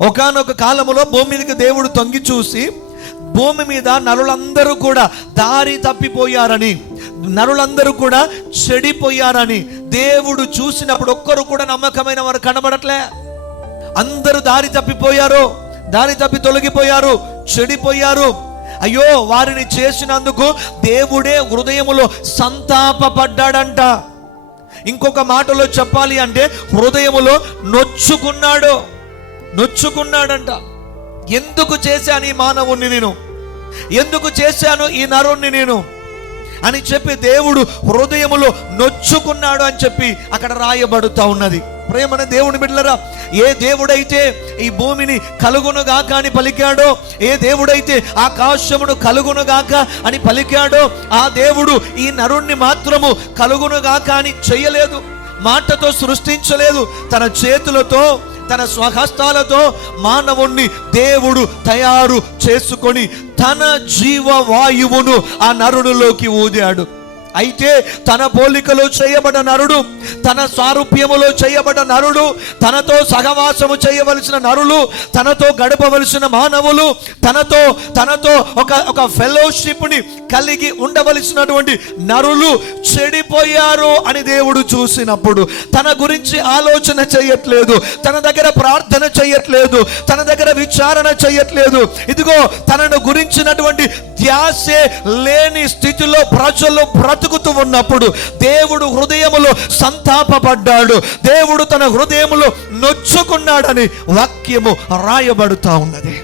ఒకానొక కాలములో భూమి మీదకి దేవుడు తొంగి చూసి భూమి మీద నరులందరూ కూడా దారి తప్పిపోయారని, నరులందరూ కూడా చెడిపోయారని దేవుడు చూసినప్పుడు ఒక్కరు కూడా నమ్మకమైన వారు కనబడట్లే. అందరూ దారి తప్పిపోయారు, దారి తప్పి తొలగిపోయారు, చెడిపోయారు. అయ్యో, వారిని చేసినందుకు దేవుడే హృదయములో సంతాపపడ్డాడంట. ఇంకొక మాటలో చెప్పాలి అంటే హృదయములో నొచ్చుకున్నాడంట. ఎందుకు చేశాను ఈ మానవుణ్ణి నేను, ఎందుకు చేశాను ఈ నరుణ్ణి నేను అని చెప్పి దేవుడు హృదయములో నొచ్చుకున్నాడు అని చెప్పి అక్కడ రాయబడుతూ ఉన్నది. ప్రేమన దేవుని బిడ్డలారా, ఏ దేవుడైతే ఈ భూమిని కలుగునుగాక అని పలికాడో, ఏ దేవుడైతే ఆకాశమును కలుగునుగాక అని పలికాడో, ఆ దేవుడు ఈ నరుణ్ణి మాత్రము కలుగునుగాక అని చేయలేదు, మాటతో సృష్టించలేదు. తన చేతులతో, తన స్వహస్తాలతో మానవుణ్ణి దేవుడు తయారు చేసుకొని తన జీవవాయువును ఆ నరునిలోకి ఊదాడు. అయితే తన పోలికలో చేయబడ్డ నరుడు, తన సారూప్యములో చేయబడ్డ నరుడు, తనతో సహవాసము చేయవలసిన నరులు, తనతో గడపవలసిన మానవులు, తనతో ఒక ఫెలోషిప్ని కలిగి ఉండవలసినటువంటి నరులు చెడిపోయారు అని దేవుడు చూసినప్పుడు తన గురించి ఆలోచన చేయట్లేదు, తన దగ్గర ప్రార్థన చేయట్లేదు, తన దగ్గర విచారణ చేయట్లేదు. ఇదిగో తనను గురించినటువంటి ధ్యాసే లేని స్థితిలో ప్రజలు బ్రతుకుతూ ఉన్నప్పుడు దేవుడు హృదయములో సంతాపపడ్డాడు, దేవుడు తన హృదయములో నొచ్చుకున్నాడని వాక్యము రాయబడుతూ ఉన్నది.